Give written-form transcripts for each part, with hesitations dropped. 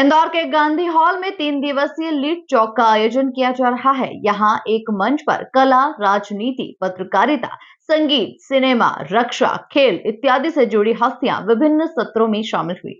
इंदौर के गांधी हॉल में 3 दिवसीय लीड चौक का आयोजन किया जा रहा है। यहाँ एक मंच पर कला, राजनीति, पत्रकारिता, संगीत, सिनेमा, रक्षा, खेल इत्यादि से जुड़ी हस्तियां विभिन्न सत्रों में शामिल हुई।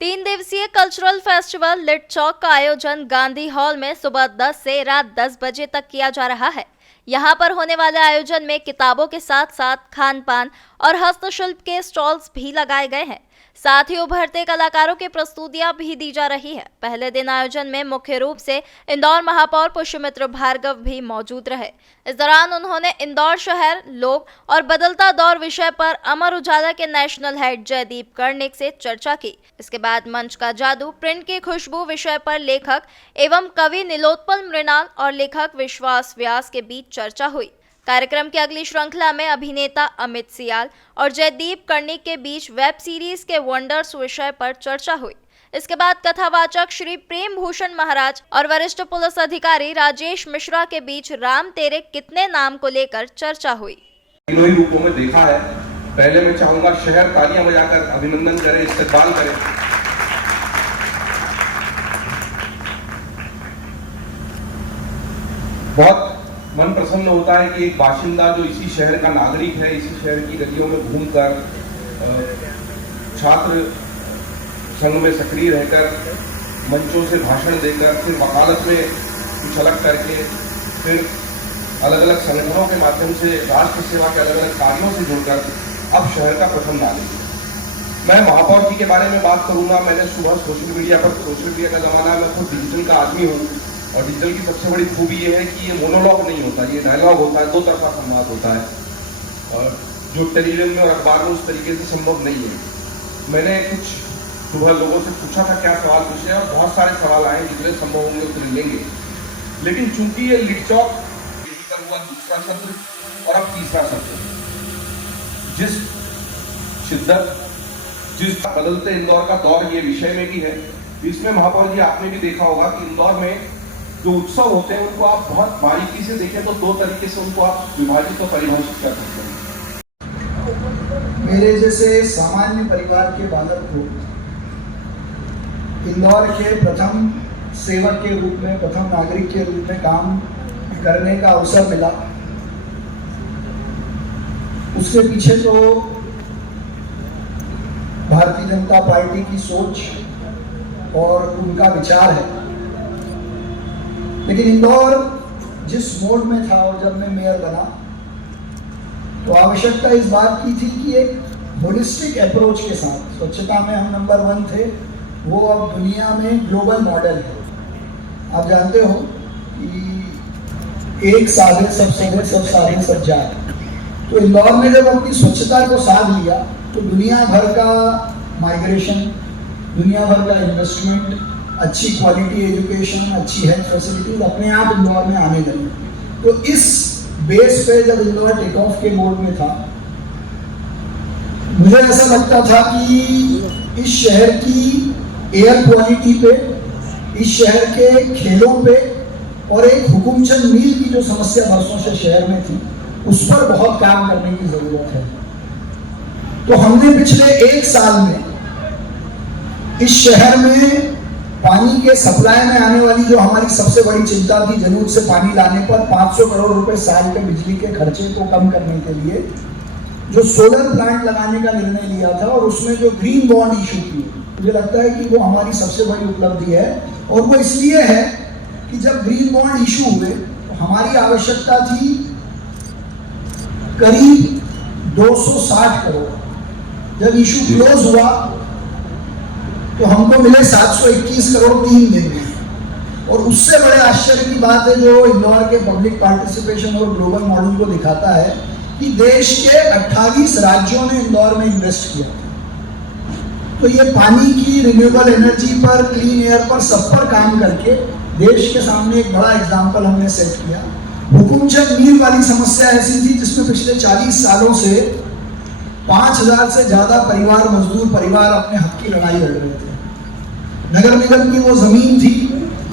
3 दिवसीय कल्चरल फेस्टिवल लिट चौक का आयोजन गांधी हॉल में सुबह 10 से रात 10 बजे तक किया जा रहा है। यहाँ पर होने वाले आयोजन में किताबों के साथ साथ खान पान और हस्तशिल्प के स्टॉल्स भी लगाए गए हैं। साथ ही उभरते कलाकारों की प्रस्तुतियां भी दी जा रही है। पहले दिन आयोजन में मुख्य रूप से इंदौर महापौर पुष्यमित्र भार्गव भी मौजूद रहे। इस दौरान उन्होंने इंदौर शहर, लोग और बदलता दौर विषय पर अमर उजाला के नेशनल हेड जयदीप कर्णिक से चर्चा की। इसके बाद मंच का जादू, प्रिंट की खुशबू विषय पर लेखक एवं कवि नीलोत्पल मृणाल और लेखक विश्वास व्यास के बीच चर्चा हुई। कार्यक्रम की अगली श्रृंखला में अभिनेता अमित सियाल और जयदीप कर्णिक के बीच वेब सीरीज के वंडर्स विषय पर चर्चा हुई। इसके बाद कथावाचक श्री प्रेम भूषण महाराज और वरिष्ठ पुलिस अधिकारी राजेश मिश्रा के बीच राम तेरे कितने नाम को लेकर चर्चा हुई। तीनों ही रूपों में देखा है। पहले मैं चाहूंगा शहर तालियां बजाकर अभिनंदन करे, इस्तकबाल करे। बहुत मन प्रसन्न होता है कि एक बाशिंदा जो इसी शहर का नागरिक है, इसी शहर की गलियों में घूमकर, छात्र संघ में सक्रिय रहकर, मंचों से भाषण देकर, फिर वकालत में कुछ अलग करके, फिर अलग अलग संगठनों के माध्यम से राष्ट्र सेवा के अलग अलग कार्यों से जुड़कर अब शहर का प्रथम नागरिक है। मैं महापौर जी के बारे में बात करूंगा। मैंने सुबह सोशल मीडिया का जमाना, मैं खुद डिजिटल का आदमी हूँ और डिजिटल की सबसे बड़ी खूबी ये है कि ये मोनोलॉग नहीं होता, ये डायलॉग होता है, दो तरफा संवाद होता है, और जो टेलीविजन में और अखबार में उस तरीके से संभव नहीं है। मैंने कुछ सुबह लोगों से पूछा था क्या सवाल पूछे, और बहुत सारे सवाल आए, जितने संभव होंगे उतने लेंगे। लेकिन चूंकि ये लिट चौक हुआ दूसरा सत्र और अब तीसरा सत्र, जिस शिद्दत, जिस बदलते इंदौर का दौर ये विषय में भी है, इसमें महापौर जी आपने भी देखा होगा कि इंदौर में जो उत्सव होते हैं उनको आप बहुत बारीकी से देखें तो दो तरीके से उनको आप विभाजित और परिभाषित कर सकते हैं। मेरे जैसे सामान्य परिवार के बालक को इंदौर के प्रथम सेवक के रूप में, प्रथम नागरिक के रूप में काम करने का अवसर मिला। उसके पीछे तो भारतीय जनता पार्टी की सोच और उनका विचार है, लेकिन इंदौर जिस मोड में था और जब मैं मेयर बना तो आवश्यकता इस बात की थी कि एक होलिस्टिक अप्रोच के साथ, स्वच्छता में हम नंबर 1 थे, वो अब दुनिया में ग्लोबल मॉडल है। आप जानते हो कि एक साधे सब सधे, सब साधे सब जाए। तो इंदौर में जब अपनी स्वच्छता को साध लिया तो दुनिया भर का माइग्रेशन, दुनिया भर का इन्वेस्टमेंट, अच्छी क्वालिटी एजुकेशन, अच्छी हेल्थ फैसिलिटीज अपने आप इंदौर में आने लगी। तो इस बेस पे जब इंदौर टेक ऑफ के मोड में था, मुझे ऐसा लगता था कि इस शहर की एयर क्वालिटी पे, इस शहर के खेलों पे और एक हुकुमचंद मील की जो समस्या बरसों से शहर में थी, उस पर बहुत काम करने की जरूरत है। तो हमने पिछले 1 साल में इस शहर में पानी के सप्लाई में आने वाली जो हमारी सबसे बड़ी चिंता थी, जनूब से पानी लाने पर 500 करोड़ रुपए साल के बिजली के खर्चे को कम करने के लिए जो सोलर प्लांट लगाने का निर्णय लिया था और उसमें जो ग्रीन बॉन्ड इशू की, मुझे लगता है कि वो हमारी सबसे बड़ी उपलब्धि है। और वो इसलिए है कि जब ग्रीन बॉन्ड इशू हुए तो हमारी आवश्यकता थी करीब 260 करोड़। जब इशू क्लोज हुआ तो हमको मिले 721 करोड़ 3 दिन में। और उससे बड़े आश्चर्य की बात है जो इंदौर के पब्लिक पार्टिसिपेशन और ग्लोबल मॉडल को दिखाता है कि देश के 28 राज्यों ने इंदौर में इन्वेस्ट किया। तो ये पानी की, रिन्यूएबल एनर्जी पर, क्लीन एयर पर, सब पर काम करके देश के सामने एक बड़ा एग्जाम्पल हमने सेट किया। हुकुमचंद मील वाली समस्या ऐसी थी जिसमें पिछले 40 सालों से 5000 से ज्यादा परिवार, मजदूर परिवार अपने हक की लड़ाई लड़ रहे थे। नगर निगम की वो जमीन थी,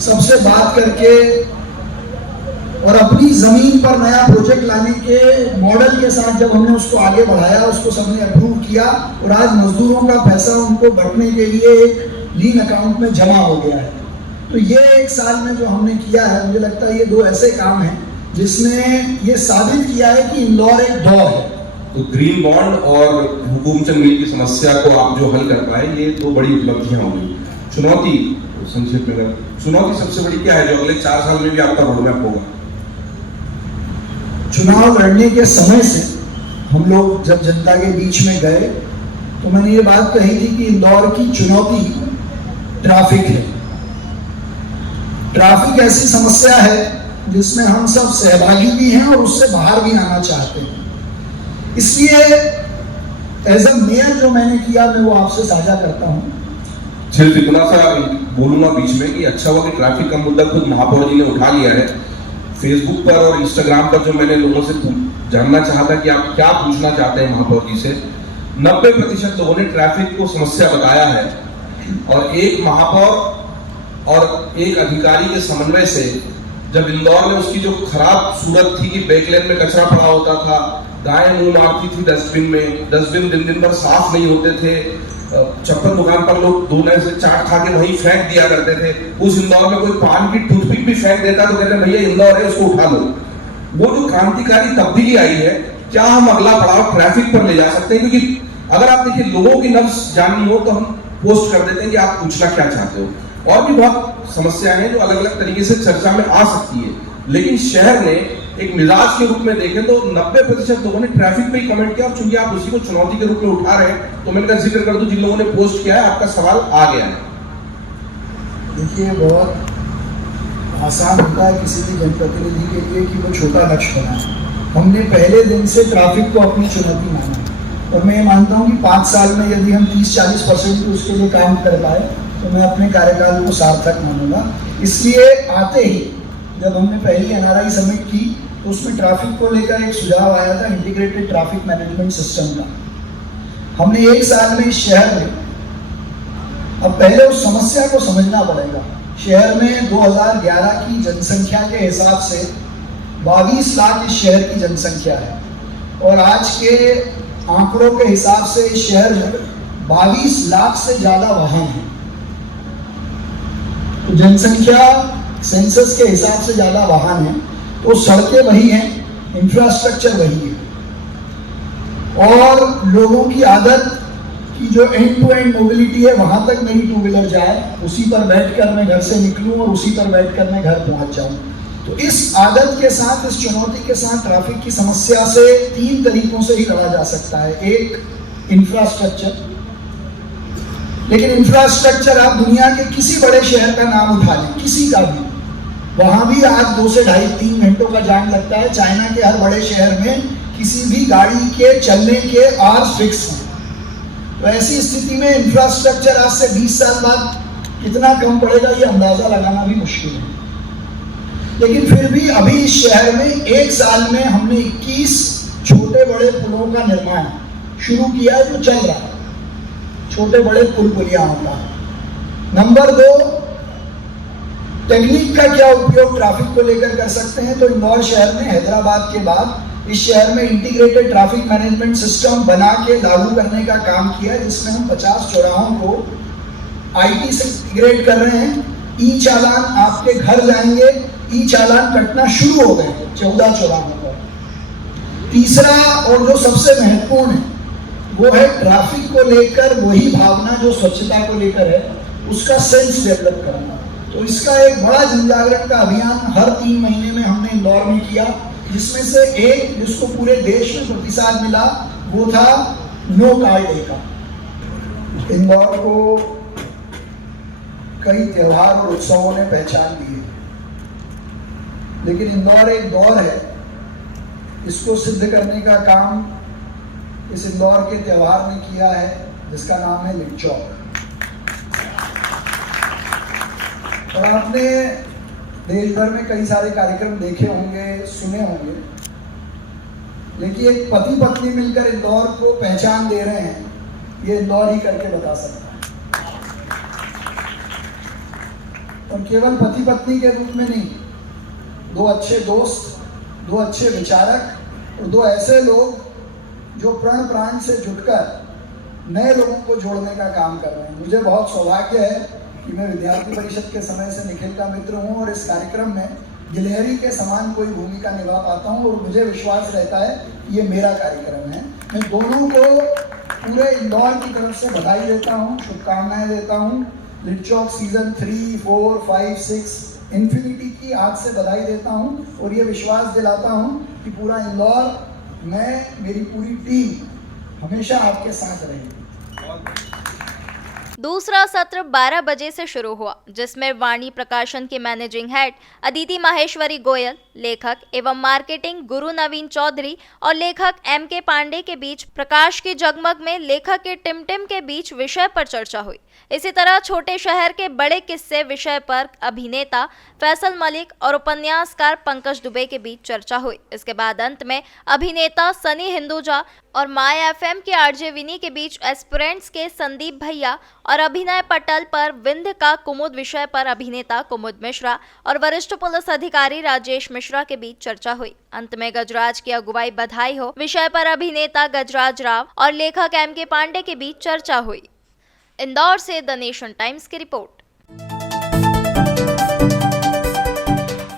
सबसे बात करके और अपनी जमीन पर नया प्रोजेक्ट लाने के मॉडल के साथ जब हमने उसको आगे बढ़ाया, उसको सबने अप्रूव किया और आज मजदूरों का पैसा उनको बढ़ने के लिए एक लीन अकाउंट में जमा हो गया है। तो ये 1 साल में जो हमने किया है, मुझे लगता है ये 2 ऐसे काम हैं जिसने ये साबित किया है कि इंदौर एक दौर है। तो ग्रीन बॉन्ड और हुकूमत मिल की समस्या को आप जो हल कर पाए, ये 2 बड़ी उपलब्धियां होंगी। चुनौती संक्षेप में, चुनौती सबसे बड़ी क्या है जो अगले 4 साल में भी आपका रोडमैप होगा? चुनाव लड़ने के समय से हम लोग जब जनता के बीच में गए तो मैंने ये बात कही थी कि इंदौर की चुनौती ट्रैफिक है। ट्रैफिक ऐसी समस्या है जिसमें हम सब सहभागी भी हैं और उससे बाहर भी आना चाहते हैं। इसलिए एज अ मेयर जो मैंने किया, मैं वो आपसे साझा करता हूँ। सिर्फ इतना सा बोलूंगा बीच में कि अच्छा हुआ कि ट्रैफिक का मुद्दा खुद महापौर जी ने उठा लिया है। फेसबुक पर और इंस्टाग्राम पर जो मैंने लोगों से जानना चाहा था कि आप क्या पूछना चाहते हैं महापौर जी से, 90% लोगों ने ट्रैफिक को समस्या बताया है। और एक महापौर और एक अधिकारी के समन्वय से जब इंदौर में उसकी जो खराब सूरत थी कि बैकलेन में कचरा पड़ा होता था, गायें मुंह मारती थी डस्टबिन में, डस्टबिन दिन भर साफ नहीं होते थे, चप्पल दुकान पर लोग धोने से चाट खा के वहीं फेंक दिया करते थे। उस इंदौर में कोई पान की टूथपिक भी फेंक देता तो कहते भैया इंदौर है, उसको उठा लो। वो जो क्रांतिकारी तब्दीली आई है, क्या हम अगला पड़ाव ट्रैफिक पर ले जा सकते हैं? क्योंकि अगर आप देखिए लोगों की नब्ज जाननी हो तो हम पोस्ट कर देते हैं कि आप पूछना क्या चाहते हो। और भी बहुत समस्याएं हैं जो अलग अलग तरीके से चर्चा में आ सकती है, लेकिन शहर ने एक मिजाज के रूप में देखें तो 90% लोगों ने ट्रैफिक पे ही कमेंट किया। और चूंकि आप उसी को चुनौती के रूप में उठा रहे हैं तो मैंने कहा जिक्र कर दूं, जिन लोगों ने पोस्ट किया है आपका सवाल आ गया है। देखिए, बहुत आसान होता है किसी भी जनप्रतिनिधि के लिए कि वो छोटा लक्ष्य बनाए। हमने पहले दिन से ट्रैफिक को अपनी चुनौती माना और मैं ये मानता हूँ कि 5 साल में यदि हम 30-40% उसके लिए काम कर पाए तो मैं अपने कार्यकाल को सार्थक मानूंगा। इसलिए आते ही जब हमने पहली NRI समिट की तो उसमें ट्रैफिक को लेकर एक सुझाव आया था इंटीग्रेटेड ट्रैफिक मैनेजमेंट सिस्टम का। हमने 1 साल में इस शहर में, अब पहले उस समस्या को समझना पड़ेगा। शहर में 2011 की जनसंख्या के हिसाब से 22 लाख इस शहर की जनसंख्या है और आज के आंकड़ों के हिसाब से इस शहर में 22 लाख से ज्यादा वाहन हैं। तो जनसंख्या सेंसस के हिसाब से ज्यादा वाहन है, तो सड़कें वही हैं, इंफ्रास्ट्रक्चर वही है और लोगों की आदत कि जो एंड टू एंड मोबिलिटी है वहां तक मेरी 2 व्हीलर जाए, उसी पर बैठकर मैं घर से निकलूं और उसी पर बैठकर मैं घर पहुंच जाऊं। तो इस आदत के साथ, इस चुनौती के साथ ट्रैफिक की समस्या से 3 तरीकों से ही लड़ा जा सकता है। एक, इंफ्रास्ट्रक्चर। लेकिन इंफ्रास्ट्रक्चर आप दुनिया के किसी बड़े शहर का नाम उठा लें, किसी का भी, वहां भी आज 2 से 2.5-3 घंटों का जाम लगता है। चाइना के हर बड़े शहर में किसी भी गाड़ी के चलने के आवर्स फिक्स हैं। तो ऐसी स्थिति में इंफ्रास्ट्रक्चर आज से 20 साल बाद कितना कम पड़ेगा ये अंदाजा लगाना भी मुश्किल है। लेकिन फिर भी अभी इस शहर में 1 साल में हमने 21 छोटे बड़े पुलों का निर्माण शुरू किया है जो चल रहा है। छोटे बड़े पुल पुलिया होता है। नंबर 2, टेक्निक का क्या उपयोग ट्रैफिक को लेकर कर सकते हैं? तो इंदौर शहर में हैदराबाद के बाद इस शहर में इंटीग्रेटेड ट्रैफिक मैनेजमेंट सिस्टम बना के लागू करने का काम किया है, जिसमें हम 50 चौराहों को IT से इंटीग्रेट कर रहे हैं। ई चालान आपके घर जाएंगे, ई चालान कटना शुरू हो गए 14 चौराहों पर। तीसरा और जो सबसे महत्वपूर्ण है वो है ट्रैफिक को लेकर वही भावना जो स्वच्छता को लेकर है, उसका सेंस डेवलप करना। तो इसका एक बड़ा जनजागरण का अभियान हर 3 महीने में हमने इंदौर में किया, जिसमें से एक जिसको पूरे देश में प्रतिसाद मिला वो था नो कार डे का। इंदौर को कई त्योहार और उत्सवों ने पहचान ली है, लेकिन इंदौर एक दौर है, इसको सिद्ध करने का काम इस इंदौर के त्योहार ने किया है जिसका नाम है लिट चौक। और आपने देश भर में कई सारे कार्यक्रम देखे होंगे, सुने होंगे, लेकिन एक पति पत्नी मिलकर इंदौर को पहचान दे रहे हैं, ये इंदौर ही करके बता सकता है। और केवल पति पत्नी के रूप में नहीं, 2 अच्छे दोस्त, 2 अच्छे विचारक और 2 ऐसे लोग जो प्राण प्राण से जुटकर नए लोगों को जोड़ने का काम कर रहे हैं। मुझे बहुत सौभाग्य है कि मैं विद्यार्थी परिषद के समय से निखिल का मित्र हूँ और इस कार्यक्रम में गिलहरी के समान कोई भूमिका निभा पाता हूँ और मुझे विश्वास रहता है कि ये मेरा कार्यक्रम है। मैं दोनों को पूरे इंदौर की तरफ से बधाई देता हूँ, शुभकामनाएं देता हूँ। लिटचॉक सीजन 3, 4, 5, 6 इन्फिनिटी की आज से बधाई देता हूँ और ये विश्वास दिलाता हूँ कि पूरा इंदौर, मैं, मेरी पूरी टीम हमेशा आपके साथ रहेगी। दूसरा सत्र 12 बजे से शुरू हुआ, जिसमें वाणी प्रकाशन के मैनेजिंग हेड अदिति माहेश्वरी गोयल, लेखक एवं मार्केटिंग गुरु नवीन चौधरी और लेखक M.K. पांडे के बीच प्रकाश की जगमग में लेखक के टिमटिम के बीच विषय पर चर्चा हुई। इसी तरह छोटे शहर के बड़े किस्से विषय पर अभिनेता फैसल मलिक और उपन्यासकार पंकज दुबे के बीच चर्चा हुई। इसके बाद अंत में अभिनेता सनी हिंदुजा और माय FM के RJ विनी के बीच एस्पिरेंट्स के संदीप भैया और अभिनय पटल पर विंध्य का कुमुद विषय पर अभिनेता कुमुद मिश्रा और वरिष्ठ पुलिस अधिकारी राजेश मिश्रा के बीच चर्चा हुई। अंत में गजराज की अगुवाई बधाई हो विषय पर अभिनेता गजराज राव और लेखक M.K. पांडे के बीच चर्चा हुई। इंदौर से द नेशन टाइम्स की रिपोर्ट।